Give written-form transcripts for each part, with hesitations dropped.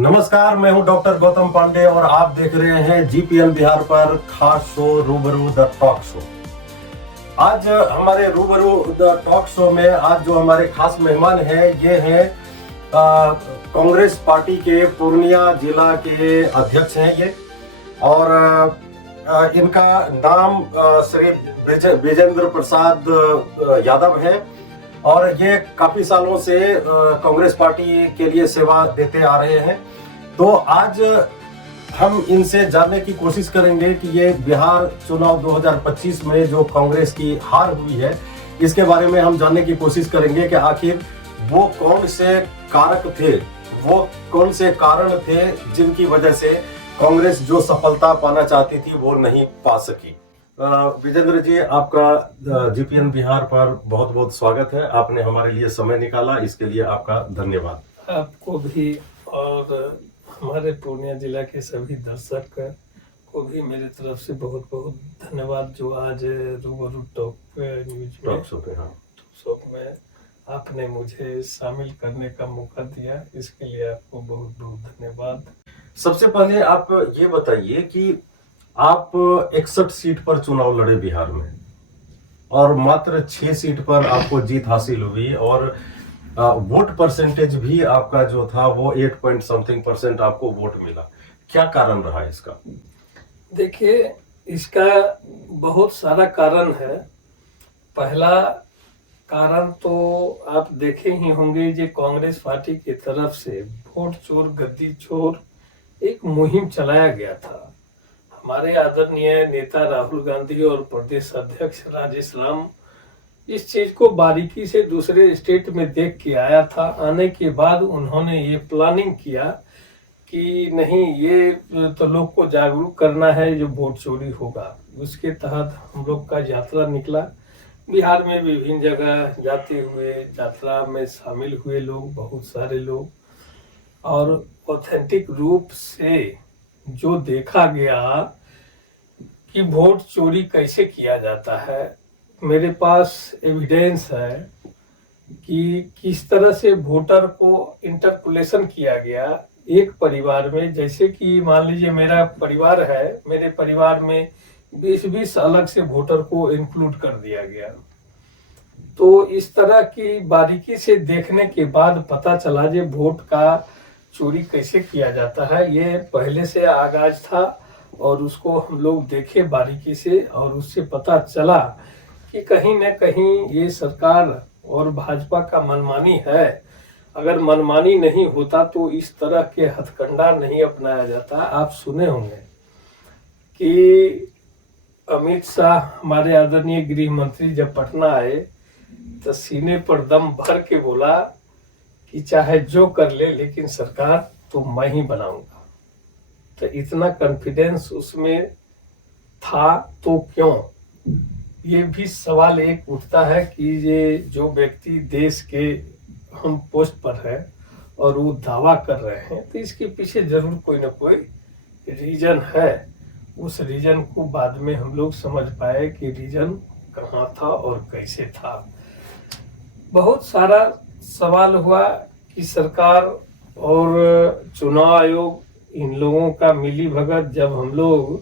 नमस्कार, मैं हूं डॉक्टर गौतम पांडे और आप देख रहे हैं जीपीएन बिहार पर खास शो रूबरू द टॉक शो। आज हमारे रूबरू द टॉक शो में आज जो हमारे खास मेहमान हैं ये हैं कांग्रेस पार्टी के पूर्णिया जिला के अध्यक्ष हैं ये, और इनका नाम श्री विजेंद्र प्रसाद यादव है और ये काफी सालों से कांग्रेस पार्टी के लिए सेवा देते आ रहे हैं। तो आज हम इनसे जानने की कोशिश करेंगे कि ये बिहार चुनाव 2025 में जो कांग्रेस की हार हुई है इसके बारे में हम जानने की कोशिश करेंगे कि आखिर वो कौन से कारक थे, वो कौन से कारण थे जिनकी वजह से कांग्रेस जो सफलता पाना चाहती थी वो नहीं पा सकी। विजेंद्र जी, आपका जीपीएन बिहार पर बहुत बहुत स्वागत है। आपने हमारे लिए समय निकाला, इसके लिए आपका धन्यवाद। आपको भी और हमारे पूर्णिया जिला के सभी दर्शक को भी मेरे तरफ से बहुत बहुत धन्यवाद जो आज रूबरू टॉक न्यूज शो में आपने मुझे शामिल करने का मौका दिया, इसके लिए आपको बहुत बहुत धन्यवाद। सबसे पहले आप ये बताइए कि आप 61 सीट पर चुनाव लड़े बिहार में और मात्र 6 सीट पर आपको जीत हासिल हुई और वोट परसेंटेज भी आपका जो था वो 8% आपको वोट मिला। क्या कारण रहा इसका? देखिए, इसका बहुत सारा कारण है। पहला कारण तो आप देखे ही होंगे, जो कांग्रेस पार्टी की तरफ से वोट चोर गद्दी चोर एक मुहिम चलाया गया था। हमारे आदरणीय नेता राहुल गांधी और प्रदेश अध्यक्ष राजेश राम इस चीज को बारीकी से दूसरे स्टेट में देख के आया था। आने के बाद उन्होंने ये प्लानिंग किया कि नहीं, ये तो लोग को जागरूक करना है जो वोट चोरी होगा। उसके तहत हम लोग का यात्रा निकला। बिहार में विभिन्न जगह जाते हुए यात्रा में शामिल हुए लोग, बहुत सारे लोग, और ऑथेंटिक रूप से जो देखा गया कि वोट चोरी कैसे किया जाता है, मेरे पास एविडेंस है कि किस तरह से वोटर को इंटरपोलेशन किया गया एक परिवार में। जैसे कि मान लीजिए मेरा परिवार है, मेरे परिवार में 20-20 अलग से वोटर को इंक्लूड कर दिया गया। तो इस तरह की बारीकी से देखने के बाद पता चला जे वोट का चोरी कैसे किया जाता है। ये पहले से आगाज था और उसको हम लोग देखे बारीकी से, और उससे पता चला कि कहीं न कहीं ये सरकार और भाजपा का मनमानी है। अगर मनमानी नहीं होता तो इस तरह के हथकंडा नहीं अपनाया जाता। आप सुने होंगे कि अमित शाह, हमारे आदरणीय गृह मंत्री, जब पटना आए तो सीने पर दम भर के बोला कि चाहे जो कर ले लेकिन सरकार तो मैं ही बनाऊंगा। तो इतना कॉन्फिडेंस उसमें था तो क्यों? ये भी सवाल एक उठता है कि ये जो व्यक्ति देश के हम पोस्ट पर है और वो दावा कर रहे हैं तो इसके पीछे जरूर कोई ना कोई रीजन है। उस रीजन को बाद में हम लोग समझ पाए कि रीजन कहाँ था और कैसे था। बहुत सारा सवाल हुआ कि सरकार और चुनाव आयोग, इन लोगों का मिली भगत। जब हम लोग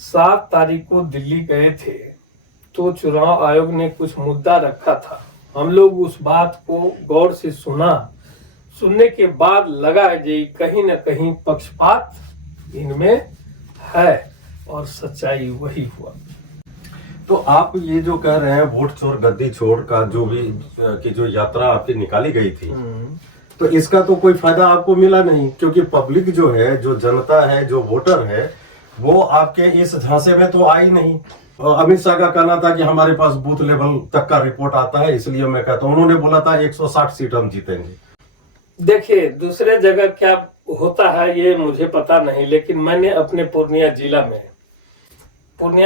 7 तारीख को दिल्ली गए थे तो चुनाव आयोग ने कुछ मुद्दा रखा था। हम लोग उस बात को गौर से सुना। सुनने के बाद लगा कि कहीं न कहीं पक्षपात इनमें है और सच्चाई वही हुआ। तो आप ये जो कह रहे हैं वोट चोर गद्दी चोर का जो भी कि जो यात्रा आपकी निकाली गई थी, तो इसका तो कोई फायदा आपको मिला नहीं, क्योंकि पब्लिक जो है, जो जनता है, जो वोटर है, वो आपके इस झांसे में तो आई नहीं। अमित शाह का कहना था कि हमारे पास बूथ लेवल तक का रिपोर्ट आता है, इसलिए मैं कहता हूं, उन्होंने बोला था 160 सीट हम जीतेंगे। देखिए, दूसरे जगह क्या होता है ये मुझे पता नहीं, लेकिन मैंने अपने पूर्णिया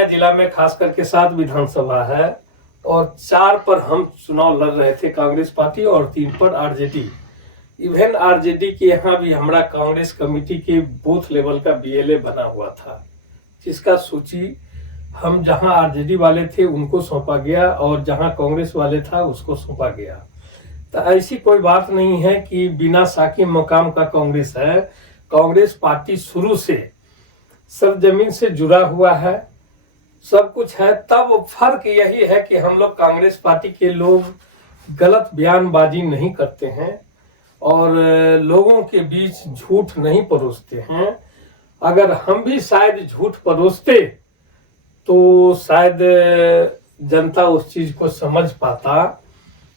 जिला में खास करके 7 विधानसभा है और 4 पर हम चुनाव लड़ रहे थे कांग्रेस पार्टी और 3 पर आरजेडी। इवन आरजेडी के यहाँ भी हमारा कांग्रेस कमेटी के बूथ लेवल का बीएलए बना हुआ था, जिसका सूची हम जहां आरजेडी वाले थे उनको सौंपा गया और जहां कांग्रेस वाले था उसको सौंपा गया। तो ऐसी कोई बात नहीं है कि बिना साकी मकाम का कांग्रेस है। कांग्रेस पार्टी शुरू से सरजमीन से जुड़ा हुआ है, सब कुछ है। तब फर्क यही है कि हम लोग कांग्रेस पार्टी के लोग गलत बयानबाजी नहीं करते हैं और लोगों के बीच झूठ नहीं परोसते हैं। अगर हम भी शायद झूठ परोसते तो शायद जनता उस चीज को समझ पाता,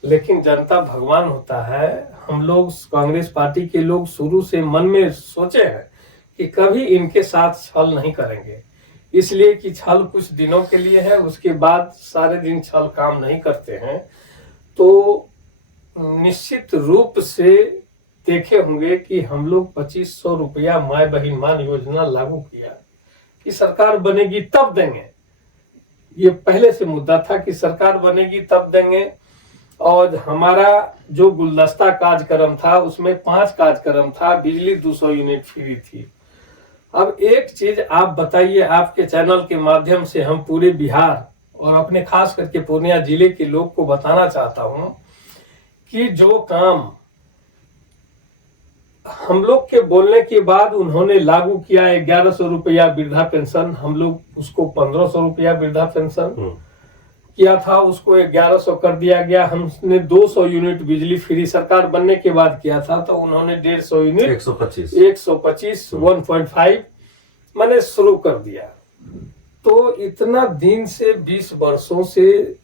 लेकिन जनता भगवान होता है। हम लोग कांग्रेस पार्टी के लोग शुरू से मन में सोचे हैं कि कभी इनके साथ छल नहीं करेंगे, इसलिए कि छल कुछ दिनों के लिए है, उसके बाद सारे दिन छल काम नहीं करते हैं। तो निश्चित रूप से देखे होंगे कि हम लोग 2500 रुपया माय बहिन मान योजना लागू किया कि सरकार बनेगी तब देंगे। ये पहले से मुद्दा था कि सरकार बनेगी तब देंगे। और हमारा जो गुलदस्ता कार्यक्रम था उसमें 5 कार्यक्रम था, बिजली 200 यूनिट फ्री थी। अब एक चीज आप बताइए, आपके चैनल के माध्यम से हम पूरे बिहार और अपने खास करके पूर्णिया जिले के लोग को बताना चाहता हूं कि जो काम हम लोग के बोलने के बाद उन्होंने लागू किया 1100 रुपया वृद्धा पेंशन, हम लोग उसको 1500 रुपया वृद्धा पेंशन किया था, उसको 1100 कर दिया गया। हमने 200 यूनिट बिजली फ्री सरकार बनने के बाद किया था, तो उन्होंने 150 यूनिट 125 1.5 मैंने शुरू कर दिया। तो इतना दिन से 20 वर्षों से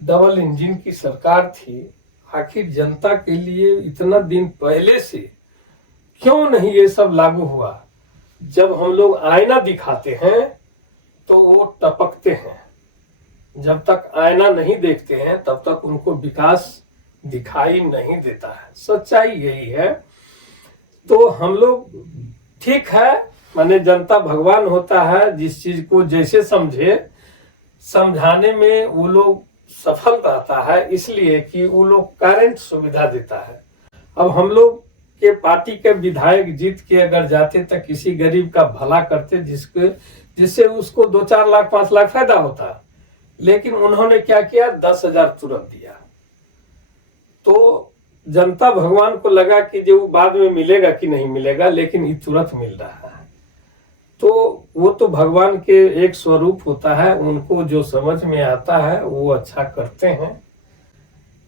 डबल इंजन की सरकार थी, आखिर जनता के लिए इतना दिन पहले से क्यों नहीं ये सब लागू हुआ? जब हम लोग आईना दिखाते हैं तो वो टपकते हैं, जब तक आईना नहीं देखते हैं तब तक उनको विकास दिखाई नहीं देता है। सच्चाई यही है। तो हम लोग ठीक है, माने जनता भगवान होता है, जिस चीज को जैसे समझे समझाने में वो लोग सफल रहता है, इसलिए कि वो लोग करंट सुविधा देता है। अब हम लोग के पार्टी के विधायक जीत के अगर जाते तो किसी गरीब का भला करते जिससे उसको 2-4 लाख 5 लाख फायदा होता, लेकिन उन्होंने क्या किया, 10,000 तुरंत दिया। तो जनता भगवान को लगा कि जो बाद में मिलेगा कि नहीं मिलेगा, लेकिन ये तुरंत मिल रहा है। तो वो तो भगवान के एक स्वरूप होता है, उनको जो समझ में आता है वो अच्छा करते हैं।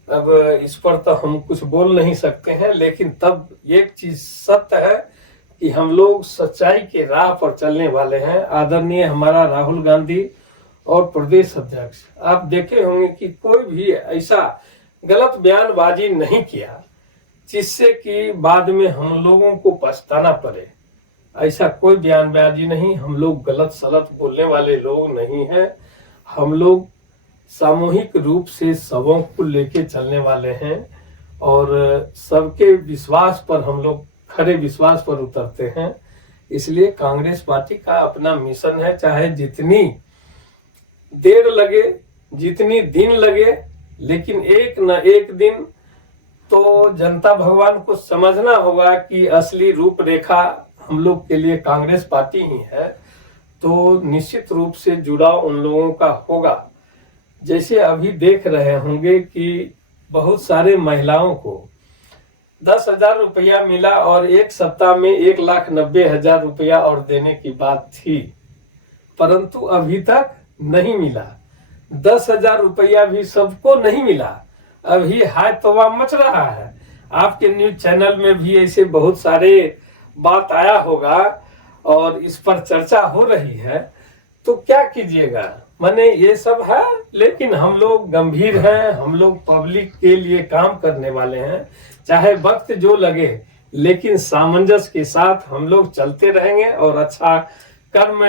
अब इस पर तो हम कुछ बोल नहीं सकते हैं, लेकिन तब एक चीज सत्य है कि हम लोग सच्चाई के राह पर चलने वाले हैं। आदरणीय हमारा राहुल गांधी और प्रदेश अध्यक्ष, आप देखे होंगे कि कोई भी ऐसा गलत बयानबाजी नहीं किया जिससे कि बाद में हम लोगों को पछताना पड़े। ऐसा कोई बयानबाजी नहीं, हम लोग गलत सलत बोलने वाले लोग नहीं हैं। हम लोग सामूहिक रूप से सबों को लेके चलने वाले हैं और सबके विश्वास पर हम लोग खरे विश्वास पर उतरते हैं। इसलिए कांग्रेस पार्टी का अपना मिशन है, चाहे जितनी देर लगे, जितनी दिन लगे, लेकिन एक न एक दिन तो जनता भगवान को समझना होगा कि असली रूपरेखा हम लोग के लिए कांग्रेस पार्टी ही है। तो निश्चित रूप से जुड़ाव उन लोगों का होगा। जैसे अभी देख रहे होंगे कि बहुत सारे महिलाओं को 10,000 रुपया मिला और एक सप्ताह में 1,90,000 रुपया और देने की बात थी, परंतु अभी तक नहीं मिला। 10,000 रुपया भी सबको नहीं मिला। अभी हाय तौबा मच रहा है। आपके न्यूज चैनल में भी ऐसे बहुत सारे बात आया होगा और इस पर चर्चा हो रही है। तो क्या कीजिएगा, माने ये सब है, लेकिन हम लोग गंभीर हैं, हम लोग पब्लिक के लिए काम करने वाले हैं, चाहे वक्त जो लगे, लेकिन सामंजस्य के साथ हम लोग चलते रहेंगे और अच्छा कर्म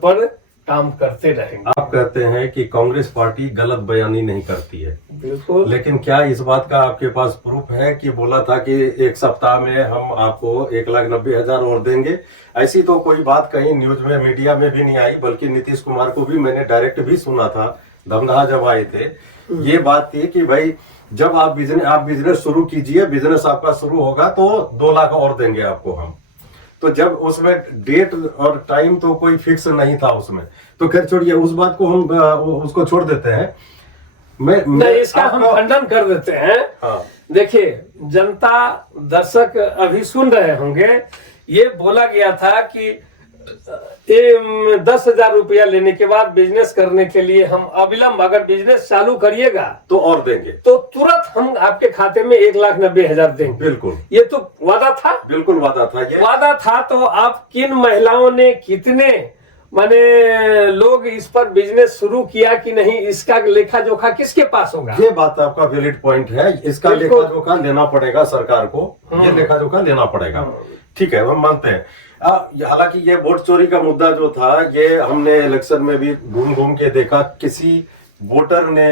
पर काम करते रहेंगे। आप कहते हैं कि कांग्रेस पार्टी गलत बयानी नहीं करती है, बिल्कुल, लेकिन क्या इस बात का आपके पास प्रूफ है कि बोला था कि एक सप्ताह में हम आपको 1,90,000 और देंगे? ऐसी तो कोई बात कहीं न्यूज में मीडिया में भी नहीं आई, बल्कि नीतीश कुमार को भी मैंने डायरेक्ट भी सुना था, धमधा जब आए थे। ये बात थी कि भाई जब आप बिजनेस शुरू कीजिए, बिजनेस आपका शुरू होगा तो 2 लाख और देंगे आपको हम। तो जब उसमें डेट और टाइम तो कोई फिक्स नहीं था उसमें, तो खैर छोड़िए उस बात को, हम उसको छोड़ देते हैं। मैं इसका हम खंडन कर देते हैं। हाँ। देखिए, जनता दर्शक अभी सुन रहे होंगे, ये बोला गया था कि 10,000 रुपया लेने के बाद बिजनेस करने के लिए हम अविलंब अगर बिजनेस चालू करिएगा तो और देंगे, तो तुरंत हम आपके खाते में 1,90,000 देंगे। बिल्कुल, ये तो वादा था, बिल्कुल वादा था ये। वादा था। तो आप किन महिलाओं ने, कितने माने लोग इस पर बिजनेस शुरू किया कि नहीं, इसका लेखा जोखा किसके पास होगा? ये बात आपका वैलिड पॉइंट है, इसका बिल्कुल। लेखा जोखा लेना पड़ेगा सरकार को, ये लेखा जोखा लेना पड़ेगा। ठीक है, हम मानते हैं। हालांकि ये वोट चोरी का मुद्दा जो था, ये हमने इलेक्शन में भी घूम घूम के देखा, किसी वोटर ने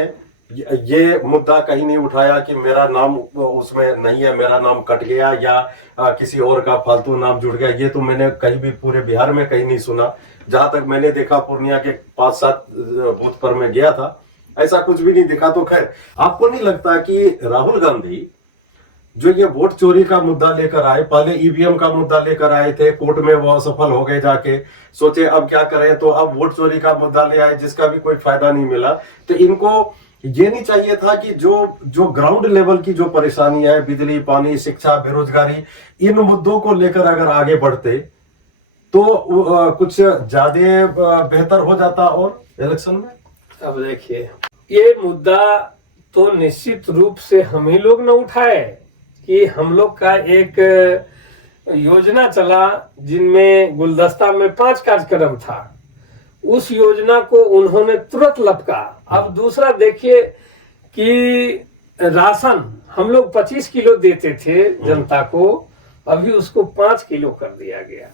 ये मुद्दा कहीं नहीं उठाया कि मेरा नाम उसमें नहीं है, मेरा नाम कट गया या किसी और का फालतू नाम जुड़ गया। ये तो मैंने कहीं भी पूरे बिहार में कहीं नहीं सुना। जहां तक मैंने देखा, पूर्णिया के 5-7 बूथ पर मैं गया था, ऐसा कुछ भी नहीं दिखा। तो खैर, आपको नहीं लगता कि राहुल गांधी जो ये वोट चोरी का मुद्दा लेकर आए, पहले ईवीएम का मुद्दा लेकर आए थे, कोर्ट में वो असफल हो गए, जाके सोचे अब क्या करें, तो अब वोट चोरी का मुद्दा ले आए जिसका भी कोई फायदा नहीं मिला। तो इनको ये नहीं चाहिए था कि जो ग्राउंड लेवल की जो परेशानी है, बिजली, पानी, शिक्षा, बेरोजगारी, इन मुद्दों को लेकर अगर आगे बढ़ते तो कुछ ज्यादा बेहतर हो जाता और इलेक्शन में। अब देखिए, ये मुद्दा तो निश्चित रूप से हम ही लोग न उठाए कि हम लोग का एक योजना चला जिनमें गुलदस्ता में 5 कार्यक्रम था, उस योजना को उन्होंने तुरंत लपका। अब दूसरा देखिए कि राशन हम लोग 25 किलो देते थे जनता को, अभी उसको 5 किलो कर दिया गया।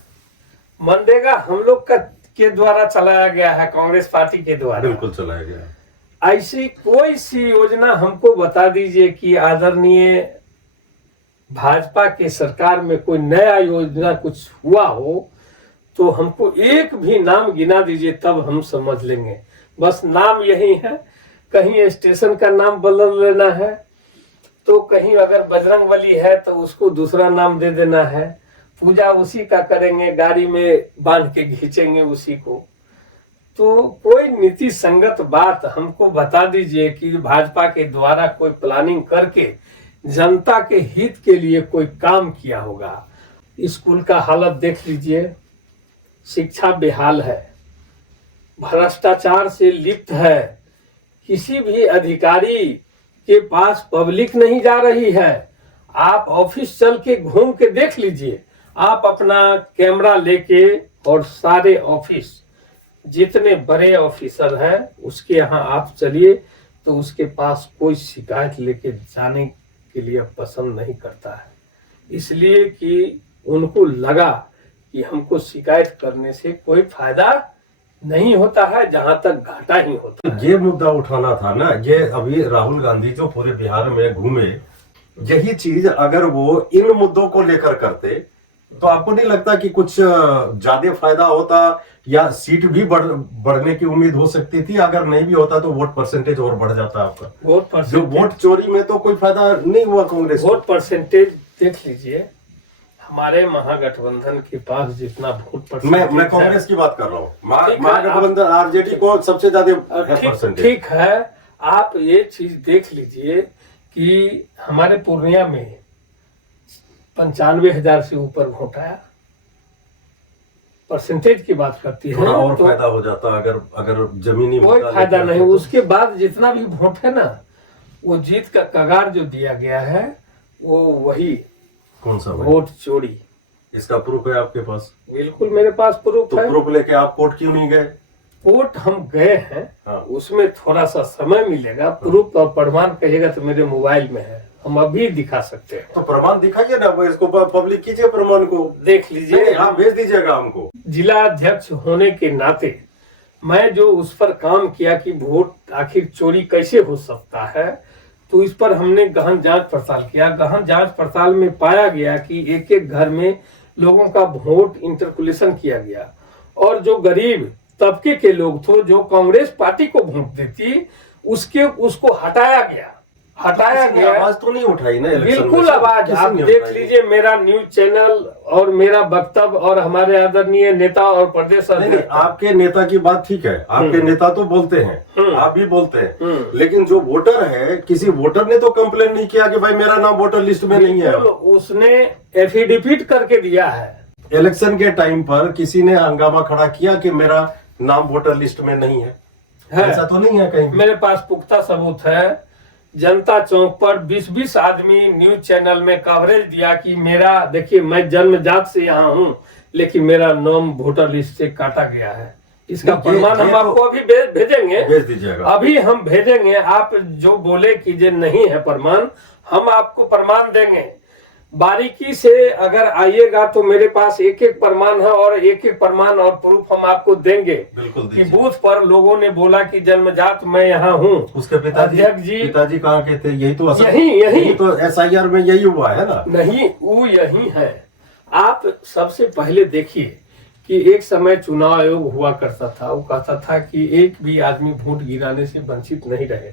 मनरेगा हम लोग का के द्वारा चलाया गया है, कांग्रेस पार्टी के द्वारा बिल्कुल चलाया गया। ऐसी कोई सी योजना हमको बता दीजिए कि आदरणीय भाजपा के सरकार में कोई नया योजना कुछ हुआ हो, तो हमको एक भी नाम गिना दीजिए, तब हम समझ लेंगे। बस नाम यही है, कहीं स्टेशन का नाम बदल लेना है, तो कहीं अगर बजरंगबली है तो उसको दूसरा नाम दे देना है, पूजा उसी का करेंगे, गाड़ी में बांध के खींचेंगे उसी को। तो कोई नीति संगत बात हमको बता दीजिए कि भाजपा के द्वारा कोई प्लानिंग करके जनता के हित के लिए कोई काम किया होगा। स्कूल का हालत देख लीजिए, शिक्षा बेहाल है, भ्रष्टाचार से लिप्त है, किसी भी अधिकारी के पास पब्लिक नहीं जा रही है। आप ऑफिस चल के घूम के देख लीजिए, आप अपना कैमरा लेके, और सारे ऑफिस जितने बड़े ऑफिसर हैं उसके यहाँ आप चलिए, तो उसके पास कोई शिकायत लेके जाने के लिए पसंद नहीं करता है, इसलिए कि उनको लगा कि हमको शिकायत करने से कोई फायदा नहीं होता है, जहां तक घाटा ही होता है। ये मुद्दा उठाना था ना, ये अभी राहुल गांधी जो पूरे बिहार में घूमे, यही चीज अगर वो इन मुद्दों को लेकर करते तो आपको नहीं लगता कि कुछ ज्यादा फायदा होता, या सीट भी बढ़ने की उम्मीद हो सकती थी? अगर नहीं भी होता तो वोट परसेंटेज और बढ़ जाता आपका। जो वोट चोरी में तो कोई फायदा नहीं हुआ कांग्रेस। वोट परसेंटेज देख लीजिए, हमारे महागठबंधन के पास जितना वोट परसेंटेज, मैं कांग्रेस की बात कर रहा हूँ, महागठबंधन आरजेडी को सबसे ज्यादा परसेंटेज। ठीक है, आप ये चीज देख लीजिए कि हमारे पूर्णिया में 95,000 से ऊपर वोट आया। परसेंटेज की बात करती है और तो फायदा हो जाता अगर जमीनी कोई फायदा नहीं। उसके बाद जितना भी वोट है ना, वो जीत का कगार जो दिया गया है, वो वही कौन सा वोट चोरी। इसका प्रूफ है आपके पास? बिल्कुल मेरे पास प्रूफ है। प्रूफ लेके आप कोर्ट क्यों नहीं गए? कोर्ट हम गए हैं, हाँ। उसमें थोड़ा सा समय मिलेगा। प्रूफ और प्रमाण कहिएगा तो मेरे मोबाइल में है, हम अभी दिखा सकते हैं। तो प्रमाण दिखाइए ना, वो इसको पब्लिक कीजिए, प्रमाण को देख लीजिए, आप भेज दीजिएगा हमको। जिला अध्यक्ष होने के नाते मैं जो उस पर काम किया कि वोट आखिर चोरी कैसे हो सकता है, तो इस पर हमने गहन जांच पड़ताल किया। गहन जांच पड़ताल में पाया गया कि एक एक घर में लोगों का वोट इंटरकुलेशन किया गया, और जो गरीब तबके के लोग थे जो कांग्रेस पार्टी को वोट देती, उसको हटाया गया। हटाया किसी ने गया। आवाज तो नहीं उठाई ना इलेक्शन में बिल्कुल से? आवाज किसी आप ने देख उठाई? लीजिए, मेरा न्यूज चैनल और मेरा वक्तव्य और हमारे आदरणीय नेता और प्रदेश नहीं, अध्यक्ष, आपके नेता की बात ठीक है, आपके नेता तो बोलते हैं, आप भी बोलते हैं, लेकिन जो वोटर है, किसी वोटर ने तो कंप्लेन नहीं किया कि भाई मेरा नाम वोटर लिस्ट में नहीं है। उसने एफिडेविट करके दिया है। इलेक्शन के टाइम पर किसी ने हंगामा खड़ा किया कि मेरा नाम वोटर लिस्ट में नहीं है? ऐसा तो नहीं है कहीं भी। मेरे पास पुख्ता सबूत है। जनता चौक पर 20-20 आदमी न्यूज चैनल में कवरेज दिया कि मेरा, देखिए मैं जन्मजात से यहाँ हूँ, लेकिन मेरा नाम वोटर लिस्ट से काटा गया है। इसका प्रमाण हम आपको अभी भेजेंगे, भेज दीजिएगा। अभी हम भेजेंगे। आप जो बोले कि ये नहीं है प्रमाण, हम आपको प्रमाण देंगे। बारीकी से अगर आइएगा तो मेरे पास एक एक प्रमाण है और एक एक प्रमाण और प्रूफ हम आपको देंगे। बिल्कुल कि बूथ पर लोगों ने बोला कि जन्मजात मैं यहाँ हूँ। उसके पिताजी कहाँ के थे? यही तो यही तो SIR में यही हुआ है ना? नहीं, वो यही है। आप सबसे पहले देखिए कि एक समय चुनाव आयोग हुआ करता था, वो कहता था कि एक भी आदमी वोट गिराने से वंचित नहीं रहे।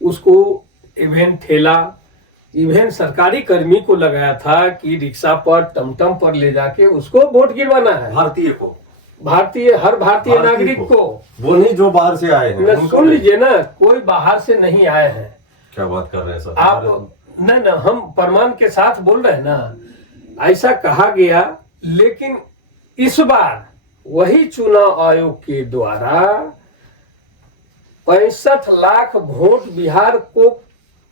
उसको इवेंट ठेला, इवेन सरकारी कर्मी को लगाया था कि रिक्शा पर, टमटम पर ले जाके उसको वोट गिरवाना है। हर भारतीय नागरिक को, वो नहीं जो बाहर से आए हैं। सुन लीजिए ना, कोई बाहर से नहीं आए हैं। क्या बात कर रहे हैं सर आप? नहीं ना, हम प्रमाण के साथ बोल रहे हैं ना, ऐसा कहा गया। लेकिन इस बार वही चुनाव आयोग के द्वारा 65 लाख वोट बिहार को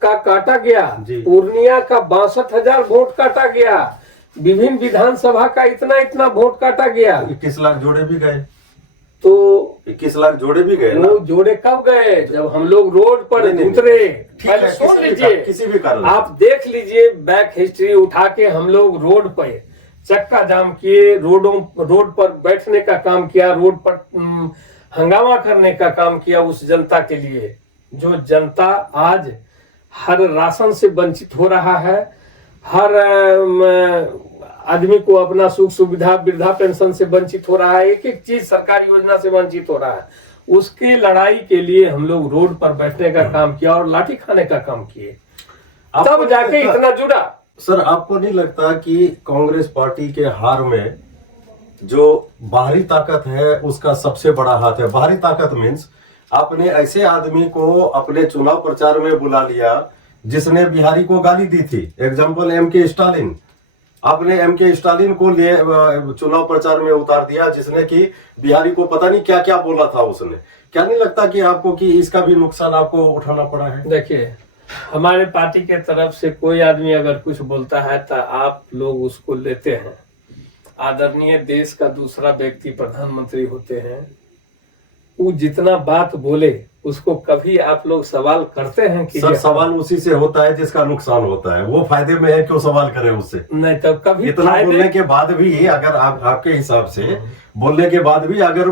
का काटा गया, पूर्णिया का 62,000 वोट काटा गया, विभिन्न विधानसभा का इतना वोट काटा गया। 21 लाख जोड़े भी गए। तो 21 लाख जोड़े भी गए। वो जोड़े कब गए? जब हम लोग रोड पर उतरे। पहले सुन लीजिए, किसी भी कारण आप देख लीजिए बैक हिस्ट्री उठा के, हम लोग रोड पे चक्का जाम किए, रोड पर बैठने का काम किया, रोड पर हंगामा करने का काम किया उस जनता के लिए। जो जनता आज हर राशन से वंचित हो रहा है, हर आदमी को अपना सुख सुविधा, वृद्धा पेंशन से वंचित हो रहा है, एक एक चीज सरकारी योजना से वंचित हो रहा है। उसकी लड़ाई के लिए हम लोग रोड पर बैठने का काम किया और लाठी खाने का काम किए, तब जाके इतना जुड़ा। सर, आपको नहीं लगता कि कांग्रेस पार्टी के हार में जो बाहरी ताकत है उसका सबसे बड़ा हाथ है? बाहरी ताकत मीन्स आपने ऐसे आदमी को अपने चुनाव प्रचार में बुला लिया जिसने बिहारी को गाली दी थी। Example MK Stalin. आपने MK स्टालिन को लिए चुनाव प्रचार में उतार दिया, जिसने कि बिहारी को पता नहीं क्या क्या बोला था उसने। क्या नहीं लगता कि आपको कि इसका भी नुकसान आपको उठाना पड़ा है? देखिए, हमारे पार्टी के तरफ से कोई आदमी अगर कुछ बोलता है तो आप लोग उसको लेते हैं। आदरणीय देश का दूसरा व्यक्ति प्रधानमंत्री होते हैं, वो जितना बात बोले उसको कभी आप लोग सवाल करते हैं कि? सर, सवाल उसी से होता है जिसका नुकसान होता है। वो फायदे में है, क्यों सवाल करें उससे? नहीं तो कभी इतना बोलने के बाद भी अगर आपके हिसाब से बोलने के बाद भी अगर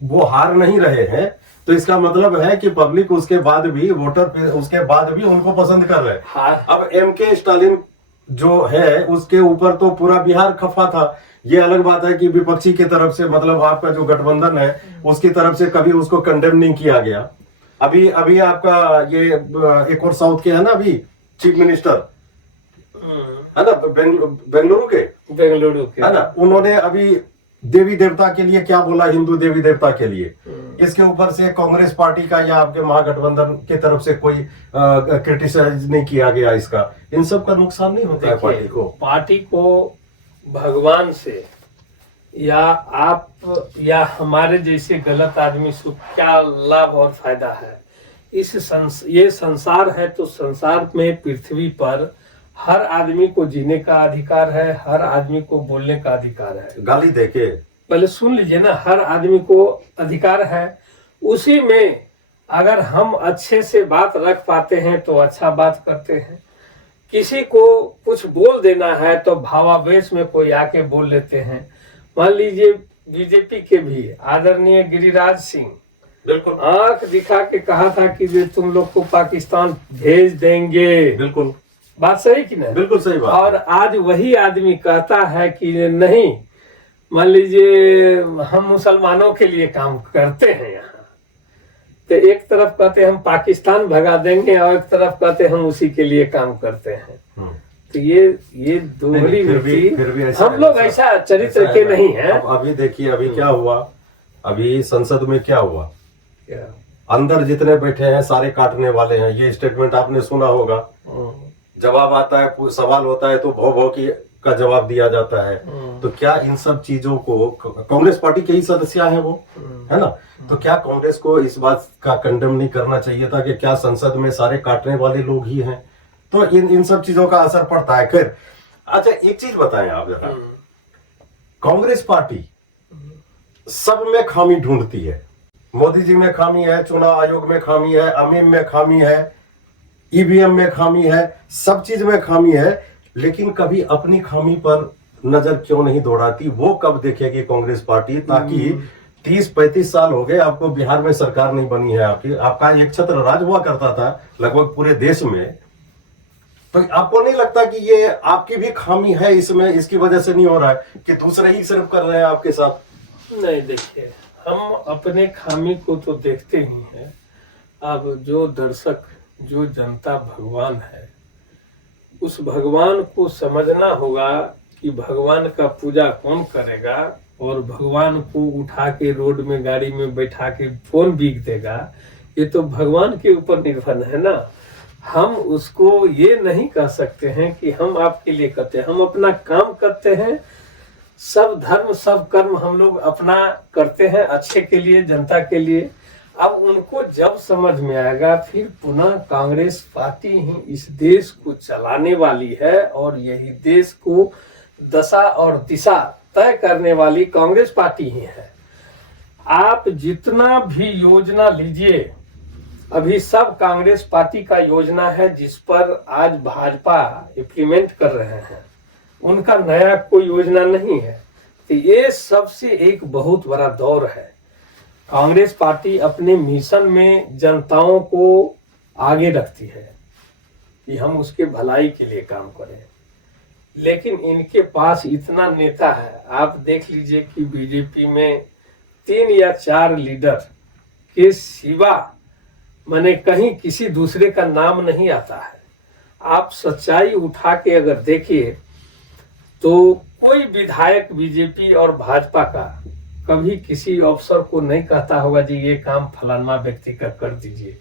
वो हार नहीं रहे हैं तो इसका मतलब है कि पब्लिक उसके बाद भी, वोटर उसके बाद भी उनको पसंद कर रहे हैं। अब MK स्टालिन जो है उसके ऊपर तो पूरा बिहार खफा था। ये अलग बात है कि विपक्षी की तरफ से, मतलब आपका जो गठबंधन है उसकी तरफ से कभी उसको कंडेम नहीं किया गया। अभी आपका ये एक और साउथ के है ना, अभी चीफ मिनिस्टर है ना, बेंगलुरु के है ना, उन्होंने अभी देवी देवता के लिए क्या बोला, हिंदू देवी देवता के लिए। इसके ऊपर से कांग्रेस पार्टी का या आपके महागठबंधन की तरफ से कोई क्रिटिसाइज नहीं किया गया। इसका इन सब का नुकसान नहीं होता है पार्टी को भगवान से या आप या हमारे जैसे गलत आदमी से क्या लाभ और फायदा है? ये संसार है, तो संसार में, पृथ्वी पर हर आदमी को जीने का अधिकार है, हर आदमी को बोलने का अधिकार है। गाली देके पहले सुन लीजिए ना, हर आदमी को अधिकार है। उसी में अगर हम अच्छे से बात रख पाते हैं तो अच्छा बात करते हैं। किसी को कुछ बोल देना है तो भावावेश में कोई आके बोल लेते हैं। मान लीजिए बीजेपी के भी आदरणीय गिरिराज सिंह बिल्कुल आंख दिखा के कहा था कि तुम लोग को पाकिस्तान भेज देंगे। बिल्कुल बात सही कि नहीं? बिल्कुल सही बात। और आज वही आदमी कहता है कि नहीं, मान लीजिए हम मुसलमानों के लिए काम करते हैं यहाँ। तो एक तरफ कहते हम पाकिस्तान भगा देंगे और एक तरफ कहते हम उसी के लिए काम करते हैं। तो ये दोहरी नीति, हम लोग ऐसा चरित्र के नहीं है। अभी देखिए अभी क्या हुआ, अभी संसद में क्या हुआ, अंदर जितने बैठे हैं सारे काटने वाले हैं। ये स्टेटमेंट आपने सुना होगा। जवाब आता है, सवाल होता है तो भौ भौ की का जवाब दिया जाता है। तो क्या इन सब चीजों को कांग्रेस पार्टी के ही सदस्य हैं वो, है ना, तो क्या कांग्रेस को इस बात का कंडेम नहीं करना चाहिए था कि क्या संसद में सारे काटने वाले लोग ही हैं? तो इन सब चीजों का असर पड़ता है। फिर अच्छा एक चीज बताएं आप जरा, कांग्रेस पार्टी सब में खामी ढूंढती है। मोदी जी में खामी है, चुनाव आयोग में खामी है, अमीम में खामी है, ईवीएम में खामी है, सब चीज में खामी है, लेकिन कभी अपनी खामी पर नजर क्यों नहीं दौड़ाती? वो कब देखेगी कांग्रेस पार्टी? ताकि 30-35 साल हो गए आपको, बिहार में सरकार नहीं बनी है आपकी, आपका एक छत्र राज हुआ करता था लगभग पूरे देश में। तो आपको नहीं लगता कि ये आपकी भी खामी है इसमें, इसकी वजह से नहीं हो रहा है कि दूसरे ही सिर्फ कर रहे हैं आपके साथ? नहीं, देखिए हम अपने खामी को तो देखते ही हैं। अब जो दर्शक, जो जनता भगवान है, उस भगवान को समझना होगा कि भगवान का पूजा कौन करेगा और भगवान को उठा के रोड में गाड़ी में बैठा के कौन बिक देगा, ये तो भगवान के ऊपर निर्भर है ना। हम उसको ये नहीं कह सकते हैं कि हम आपके लिए करते हैं, हम अपना काम करते हैं। सब धर्म सब कर्म हम लोग अपना करते हैं अच्छे के लिए, जनता के लिए। अब उनको जब समझ में आएगा, फिर पुनः कांग्रेस पार्टी ही इस देश को चलाने वाली है और यही देश को दशा और दिशा तय करने वाली कांग्रेस पार्टी ही है। आप जितना भी योजना लीजिए, अभी सब कांग्रेस पार्टी का योजना है जिस पर आज भाजपा इम्प्लीमेंट कर रहे हैं, उनका नया कोई योजना नहीं है। तो ये सबसे एक बहुत बड़ा दौर है। कांग्रेस पार्टी अपने मिशन में जनताओं को आगे रखती है कि हम उसके भलाई के लिए काम करें, लेकिन इनके पास इतना नेता है। आप देख लीजिए कि बीजेपी में 3 या 4 लीडर के सिवा माने कहीं किसी दूसरे का नाम नहीं आता है। आप सच्चाई उठा के अगर देखिए तो कोई विधायक बीजेपी और भाजपा का कभी किसी अफसर को नहीं कहता होगा जी ये काम फलाना व्यक्ति का कर दीजिए,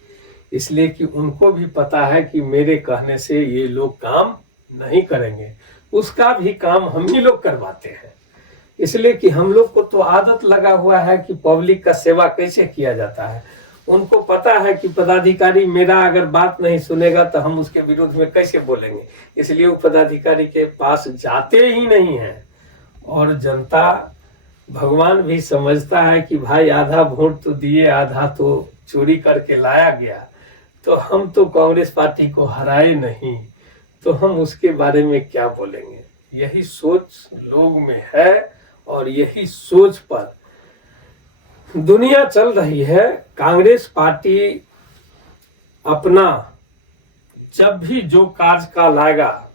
इसलिए कि उनको भी पता है कि मेरे कहने से ये लोग काम नहीं करेंगे। उसका भी काम हम ही लोग करवाते हैं, इसलिए कि हम लोग को तो आदत लगा हुआ है कि पब्लिक का सेवा कैसे किया जाता है। उनको पता है कि पदाधिकारी मेरा अगर बात नहीं सुनेगा तो हम उसके विरुद्ध में कैसे बोलेंगे, इसलिए वो पदाधिकारी के पास जाते ही नहीं है। और जनता, भगवान भी समझता है कि भाई आधा वोट तो दिए, आधा तो चोरी करके लाया गया, तो हम तो कांग्रेस पार्टी को हराए नहीं, तो हम उसके बारे में क्या बोलेंगे। यही सोच लोग में है और यही सोच पर दुनिया चल रही है। कांग्रेस पार्टी अपना जब भी जो कार्य का लाएगा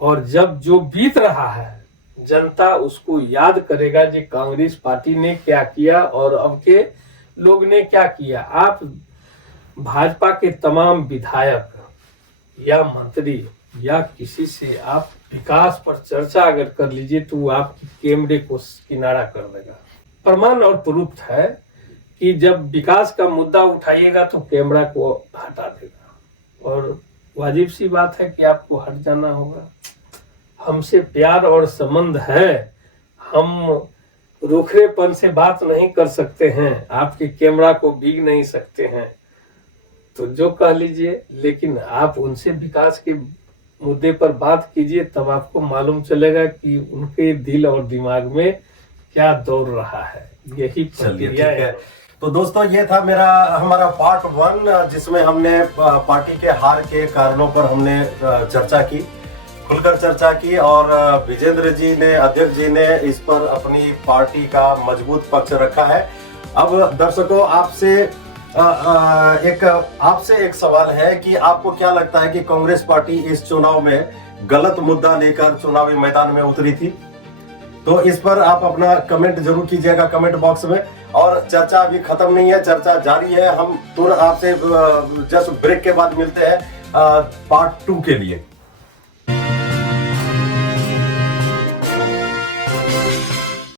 और जब जो बीत रहा है, जनता उसको याद करेगा कि कांग्रेस पार्टी ने क्या किया और अब के लोग ने क्या किया। आप भाजपा के तमाम विधायक या मंत्री या किसी से आप विकास पर चर्चा अगर कर लीजिए तो वो आपकी कैमरे को किनारा कर देगा। प्रमाण और प्रूफ है कि जब विकास का मुद्दा उठाइएगा तो कैमरा को हटा देगा और वाजिब सी बात है कि आपको हट जाना होगा। हमसे प्यार और संबंध है, हम रूखरेपन से बात नहीं कर सकते हैं, आपके कैमरा को भीग नहीं सकते हैं, तो जो कह लीजिए, लेकिन आप उनसे विकास के मुद्दे पर बात कीजिए, तब आपको मालूम चलेगा कि उनके दिल और दिमाग में क्या दौड़ रहा है। यही प्रक्रिया है। तो दोस्तों ये था हमारा पार्ट 1 जिसमें हमने पार्टी के हार के कारणों पर हमने चर्चा की, खुलकर चर्चा की और विजेंद्र जी ने, अध्यक्ष जी ने इस पर अपनी पार्टी का मजबूत पक्ष रखा है। अब दर्शकों आपसे एक सवाल है कि आपको क्या लगता है कि कांग्रेस पार्टी इस चुनाव में गलत मुद्दा लेकर चुनावी मैदान में उतरी थी? तो इस पर आप अपना कमेंट जरूर कीजिएगा कमेंट बॉक्स में। और चर्चा अभी खत्म नहीं है, चर्चा जारी है। हम तुरंत आपसे जस्ट ब्रेक के बाद मिलते हैं पार्ट 2 के लिए।